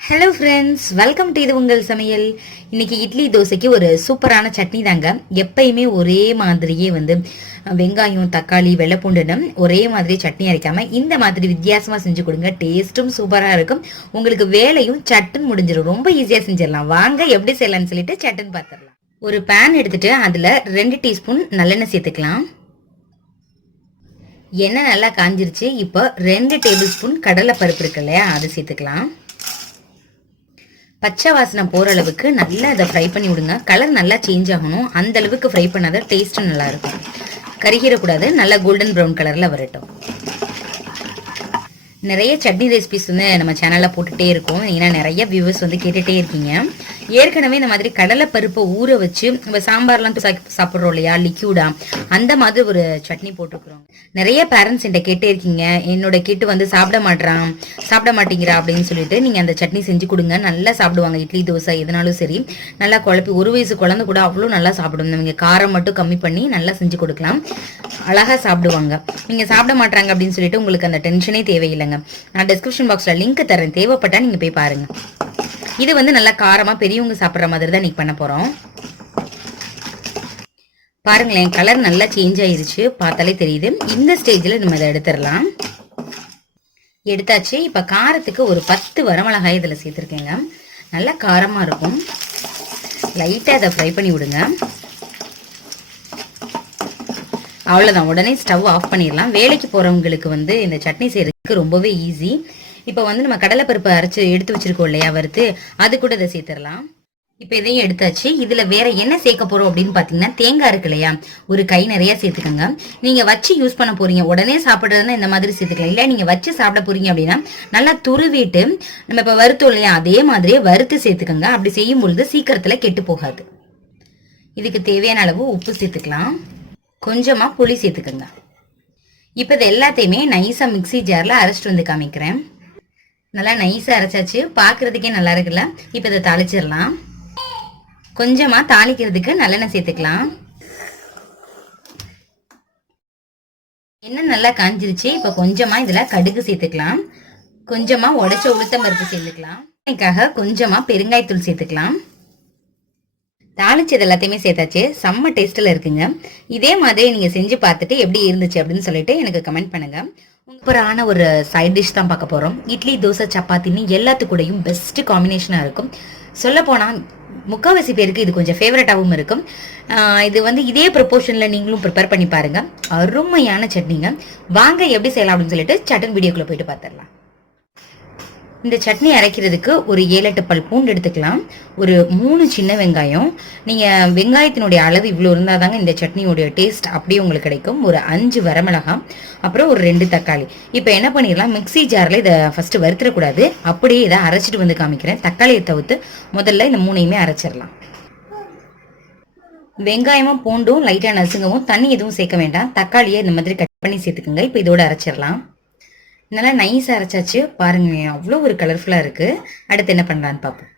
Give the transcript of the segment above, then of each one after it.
Hello friends, welcome to இது உங்கள் சமையல். இன்னைக்கு இட்லி தோசைக்கு ஒரு சூப்பரான சட்னி தாங்க. எப்பயுமே ஒரே மாதிரியே வெங்காயம் தக்காளி வெள்ளைப்பூண்டுன்னு ஒரே மாதிரி சட்னி அரைக்காம இந்த மாதிரி வித்தியாசமா செஞ்சு கொடுங்க. டேஸ்ட்டும் சூப்பரா இருக்கும். உங்களுக்கு வேலையும் சட்டுன்னு முடிஞ்சிடும். ரொம்ப ஈஸியா செஞ்சிடலாம். வாங்க எப்படி செய்யலாம்னு சொல்லிட்டு சட்டுன்னு பார்த்துடலாம். ஒரு பேன் எடுத்துட்டு அதுல 2 டீஸ்பூன் நல்லெண்ணெய் சேர்த்துக்கலாம். எண்ணெய் நல்லா காஞ்சிருச்சு. இப்போ 2 டேபிள் ஸ்பூன் கடலை பருப்பு இருக்கு இல்லையா, அது சேர்த்துக்கலாம். பச்சை வாசனை போற அளவுக்கு நல்லா அதை ஃப்ரை பண்ணி விடுங்க. கலர் நல்லா சேஞ்ச் ஆகணும். அந்த அளவுக்கு ஃப்ரை பண்ணாத டேஸ்ட் நல்லா இருக்கும். கருகிடக்கூடாது. நல்லா கோல்டன் ப்ரௌன் கலர்ல வரட்டும். நிறைய சட்னி ரெசிபிஸ் நம்ம சேனல்ல போட்டுட்டே இருக்கோம். ஏன்னா நிறைய வியூவர்ஸ் கேட்டுட்டே இருக்கீங்க. ஏற்கனவே இந்த மாதிரி கடலை பருப்பை ஊற வச்சு நம்ம சாம்பார்லாம் சாப்பிட்றோம் இல்லையா, லிக்யூடா, அந்த மாதிரி ஒரு சட்னி போட்டுக்கிறோம். நிறைய பேரண்ட்ஸ் என்கிட்ட கேட்டே இருக்கீங்க, என்னோட கிட்டு சாப்பிட மாட்டேங்கிறா அப்படின்னு சொல்லிட்டு நீங்க அந்த சட்னி செஞ்சு கொடுங்க. நல்லா சாப்பிடுவாங்க. இட்லி தோசை எதுனாலும் சரி நல்லா குழப்பி, 1 வயசு குழந்தை கூட அவ்வளோ நல்லா சாப்பிடும். நீங்க காரம் மட்டும் கம்மி பண்ணி நல்லா செஞ்சு கொடுக்கலாம். அழகா சாப்பிடுவாங்க. நீங்க சாப்பிட மாட்டாங்க அப்படின்னு சொல்லிட்டு உங்களுக்கு அந்த டென்ஷனே தேவையில்லைங்க. நான் டிஸ்கிரிப்ஷன் பாக்ஸ்ல லிங்க் தரேன், தேவைப்பட்டா நீங்க போய் பாருங்க. இது நல்லா காரமா பெரியவங்க சாப்பிட்ற மாதிரி தான் நீங்க பண்ண போறோம். பாருங்களேன், கலர் நல்லா சேஞ்ச் ஆயிருச்சு, பார்த்தாலே தெரியுது. இந்த ஸ்டேஜ்ல நம்ம இதை எடுத்துடலாம். எடுத்தாச்சு. இப்ப காரத்துக்கு ஒரு 10 வரமிளகாய் இதுல சேர்த்திருக்கேங்க. நல்லா காரமா இருக்கும். லைட்டா இதை ஃப்ரை பண்ணி விடுங்க. அவ்வளவுதான், உடனே ஸ்டவ் ஆஃப் பண்ணிடலாம். வேலைக்கு போறவங்களுக்கு இந்த சட்னி செய்யறதுக்கு ரொம்பவே ஈஸி. இப்ப நம்ம கடலைப்பருப்பு அரைச்சு எடுத்து வச்சிருக்கோம் இல்லையா, வறுத்து, அது கூட இதை சேர்த்துடலாம். இப்ப இதையும் எடுத்தாச்சு. இதுல வேற என்ன சேர்க்க போறோம் அப்படின்னு பாத்தீங்கன்னா, தேங்காய் இருக்கு இல்லையா, ஒரு கை நிறைய சேர்த்துக்கோங்க. நீங்க வச்சு யூஸ் பண்ண போறீங்க, உடனே சாப்பிடுறதுன்னா இந்த மாதிரி சேர்த்துக்கலாம். இல்ல நீங்க வச்சு சாப்பிட போறீங்க அப்படின்னா நல்லா துருவிட்டு நம்ம இப்ப வறுத்தோம் இல்லையா, அதே மாதிரியே வறுத்து சேர்த்துக்கோங்க. அப்படி செய்யும் பொழுது சீக்கிரத்துல கெட்டு போகாது. இதுக்கு தேவையான அளவு உப்பு சேர்த்துக்கலாம். கொஞ்சமா புளி சேர்த்துக்கோங்க. இப்ப இது எல்லாத்தையுமே நைஸா மிக்சி ஜார்ல அரைச்சிட்டு காமிக்கிறேன். நல்லா நைஸா அரைச்சாச்சு. பாக்குறதுக்கே நல்லா இருக்குல்ல. இப்ப இதை தாளிச்சிடலாம். கொஞ்சமா தாளிக்கிறதுக்கு நல்லெண்ணெய் சேர்த்துக்கலாம். எண்ணெய் நல்லா காஞ்சிருச்சு. இப்ப கொஞ்சமா இதுல கடுகு சேர்த்துக்கலாம். கொஞ்சமா உடைச்ச உளுத்தம் பருப்பு சேர்த்துக்கலாம். இதுக்காக கொஞ்சமா பெருங்காயத்தூள் சேர்த்துக்கலாம். தாளிச்சது எல்லாத்தையுமே சேர்த்தாச்சு. செம்ம டேஸ்ட்ல இருக்குங்க. இதே மாதிரி நீங்க செஞ்சு பார்த்துட்டு எப்படி இருந்துச்சு அப்படின்னு சொல்லிட்டு எனக்கு கமெண்ட் பண்ணுங்க. சூப்பரான ஒரு சைட் டிஷ் தான் பார்க்க போறோம். இட்லி தோசை சப்பாத்தின்னு எல்லாத்துக்கூடையும் பெஸ்ட் காம்பினேஷனா இருக்கும். சொல்ல போனா முக்காவாசி பேருக்கு இது கொஞ்சம் ஃபேவரட்டாகவும் இருக்கும். இது இதே ப்ரொபோர்ஷன்ல நீங்களும் ப்ரிப்பேர் பண்ணி பாருங்க. அருமையான சட்னிங்க. வாங்க எப்படி செய்யலாம் அப்படின்னு சொல்லிட்டு சட்டன் வீடியோக்குள்ள போயிட்டு பார்த்துடலாம். இந்த சட்னி அரைக்கிறதுக்கு ஒரு 7-8 பல் பூண்டு எடுத்துக்கலாம். ஒரு 3 சின்ன வெங்காயம். நீங்க வெங்காயத்தினுடைய அளவு இவ்வளவு இருந்தாதாங்க இந்த சட்னியோட டேஸ்ட் அப்படியே உங்களுக்கு கிடைக்கும். ஒரு 5 வரமிளகாய், அப்புறம் ஒரு 2 தக்காளி. இப்ப என்ன பண்ணிடலாம், மிக்சி ஜார்ல இதை ஃபர்ஸ்ட் வறுத்துடக்கூடாது. அப்படியே இதை அரைச்சிட்டு காமிக்கிறேன். தக்காளியை தவிர்த்து முதல்ல இந்த 3ஐயுமே அரைச்சிடலாம். வெங்காயமும் பூண்டும் லைட்டா நசுங்கவும், தண்ணி எதுவும் சேர்க்க வேண்டாம். தக்காளியை இந்த மாதிரி கட் பண்ணி சேர்த்துக்குங்க. இப்ப இதோட அரைச்சிடலாம். நல்லா நைஸா அரைச்சாச்சு. பாருங்க, அவ்வளோ ஒரு கலர்ஃபுல்லா இருக்கு. அடுத்து என்ன பண்ணலான்னு பார்ப்போம்.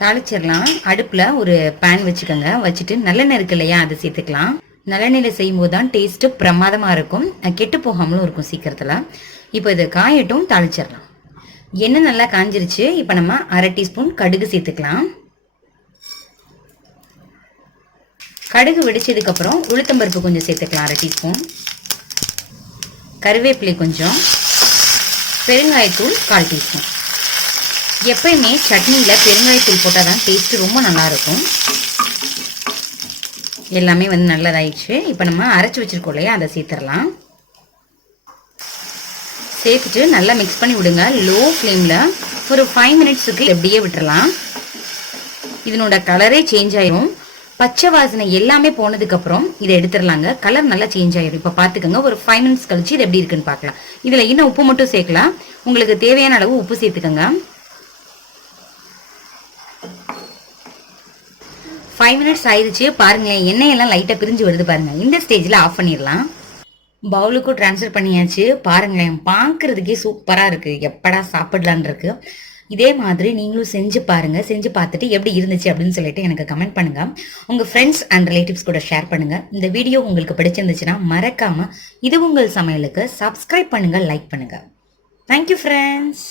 தாளிச்சிடலாம். அடுப்புல ஒரு பேன் வச்சுக்கோங்க. வச்சுட்டு நல்லெண்ணெய் இருக்கு இல்லையா, அதை சேர்த்துக்கலாம். நல்லெண்ணெயில செய்யும் போது தான் டேஸ்ட் பிரமாதமா இருக்கும். கெட்டு போகாமலும் இருக்கும் சீக்கிரத்துல. இப்போ இது காயட்டும், தாளிச்சிடலாம். எண்ணெய் நல்லா காஞ்சிருச்சு. இப்போ நம்ம 1/2 டீஸ்பூன் கடுகு சேர்த்துக்கலாம். கடுகு வெடிச்சதுக்கு அப்புறம் உளுத்தம்பருப்பு கொஞ்சம் சேர்த்துக்கலாம், 1/2 டீஸ்பூன். கருவேப்பிலை கொஞ்சம், பெருங்காயத்தூள் 1/4 டீஸ்பூன். எப்பயுமே சட்னியில பெருங்காயத்தூள் போட்டால் தான் டேஸ்ட் ரொம்ப நல்லா இருக்கும். எல்லாமே நல்லதாயிடுச்சு. இப்போ நம்ம அரைச்சு வச்சிருக்கோம் இல்லையா, அதை சேர்த்துடலாம். சேர்த்துட்டு நல்லா மிக்ஸ் பண்ணி விடுங்க. லோ ஃப்ளேம்ல ஒரு 5 மினிட்ஸுக்கு எப்படியே விட்டுறலாம். இதனோட கலரே சேஞ்ச் ஆயிரும். பச்சை வாசனை எல்லாமே போனதுக்கு அப்புறம் இதை எடுத்துடலாங்க. கலர் நல்லா சேஞ்ச் ஆயிரும். இப்ப பாத்துக்கோங்க. ஒரு 5 மினிட்ஸ் கழிச்சு இது எப்படி இருக்குன்னு பாக்கலாம். இதுல இன்னும் உப்பு மட்டும் சேர்க்கலாம். உங்களுக்கு தேவையான அளவு உப்பு சேர்த்துக்கோங்க. 5 மினிட்ஸ் ஆயிடுச்சு. பாருங்களேன், எண்ணெய் எல்லாம் லைட்டா பிரிஞ்சு வருது பாருங்க. இந்த ஸ்டேஜ்ல ஆஃப் பண்ணிடலாம். பவுலுக்கும் டிரான்ஸ்ஃபர் பண்ணியாச்சு. பாருங்களேன், பாக்குறதுக்கே சூப்பரா இருக்கு. எப்படா சாப்பிடலான் இருக்கு. இதே மாதிரி நீங்களும் செஞ்சு பாருங்க. செஞ்சு பார்த்துட்டு எப்படி இருந்துச்சு அப்படின்னு சொல்லிட்டு எனக்கு கமெண்ட் பண்ணுங்க. உங்க ஃப்ரெண்ட்ஸ் அண்ட் ரிலேட்டிவ்ஸ் கூட ஷேர் பண்ணுங்க. இந்த வீடியோ உங்களுக்கு பிடிச்சிருந்துச்சுன்னா மறக்காம இது உங்கள் சமையலுக்கு சப்ஸ்கிரைப் பண்ணுங்க, லைக் பண்ணுங்க. Thank you friends.